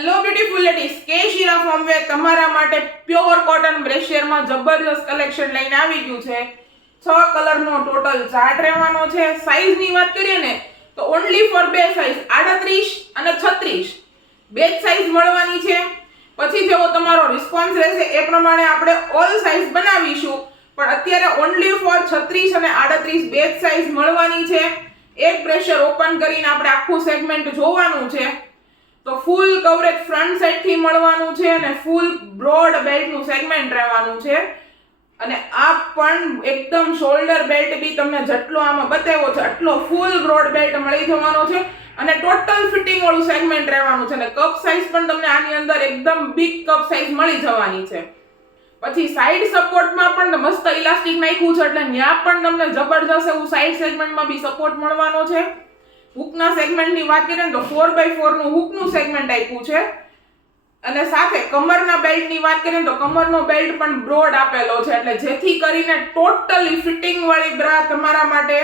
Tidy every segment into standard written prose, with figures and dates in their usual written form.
Hello beautiful ladies, કે શીરા ફોર્મવેર તમારા માટે પ્યોર કોટન બ્રેશિયરમાં જબરદસ્ત કલેક્શન લઈને આવી ગયું છે. 6 કલરનો ટોટલ ચાર્ટ રહેવાનો છે. સાઈઝની વાત કરીએ ને તો ઓન્લી ફોર બે સાઈઝ 38 અને 36 બે જ સાઈઝ મળવાની છે. પછી જેવો તમારો રિસ્પોન્સ રહેશે એ પ્રમાણે આપણે ઓલ સાઈઝ બનાવીશું, પણ અત્યારે ઓન્લી ફોર 36 અને 38 બે જ સાઈઝ મળવાની છે. એક બ્રેશિયર ઓપન કરીને આપણે આખું સેગમેન્ટ જોવાનું છે. તો ફૂલ કવરેજ ફ્રન્ટ સાઈડ થી મળવાનું છે અને ફૂલ બ્રોડ બેલ્ટ નું સેગમેન્ટ રહેવાનું છે. અને આ પણ એકદમ શોલ્ડર બેલ્ટ બી તમને જેટલો આમાં બતાવ્યો છે આટલો ફૂલ બ્રોડ બેલ્ટ મળી જવાનો છે અને ટોટલ ફિટિંગ વાળું સેગમેન્ટ રહેવાનું છે. અને કપ સાઈઝ પણ તમને આની અંદર એકદમ બિગ કપ સાઈઝ મળી જવાની છે. પછી સાઈડ સપોર્ટમાં પણ મસ્ત ઇલાસ્ટિક નાખ્યું છે એટલે ત્યાં પણ તમને જબરજસ્ત એવું સાઈડ સેગમેન્ટમાં બી સપોર્ટ મળવાનો છે. હુકના સેગમેન્ટની વાત કરીએ તો 4x4 નું હુકનું સેગમેન્ટ આપ્યું છે. અને સાથે કમરના બેલ્ટની વાત કરીએ તો કમરનો બેલ્ટ પણ બ્રોડ આપેલો છે, એટલે જેથી કરીને ટોટલી ફિટિંગ વાળી બ્રા તમારા માટે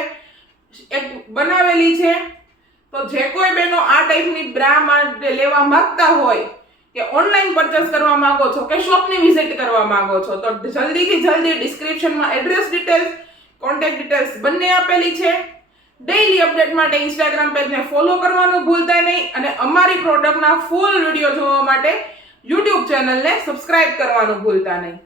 એક બનાવેલી છે. તો જે કોઈ બહેનો આ ટાઈપની બ્રા માટે લેવા માંગતા હોય કે ઓનલાઈન પરચેસ કરવા માંગો છો કે શોપની વિઝિટ કરવા માંગો છો તો જલ્દીથી જલ્દી ડિસ્ક્રિપ્શનમાં એડ્રેસ ડિટેલ્સ, કોન્ટેક્ટ ડિટેલ્સ બંને આપેલી છે. ડેઈલી અપડેટ માટે ઇન્સ્ટાગ્રામ પેજને ફોલો કરવાનું ભૂલતા નહીં અને અમારી પ્રોડક્ટના ફૂલ વિડીયો જોવા માટે યુટ્યુબ ચેનલને સબસ્ક્રાઇબ કરવાનું ભૂલતા નહીં.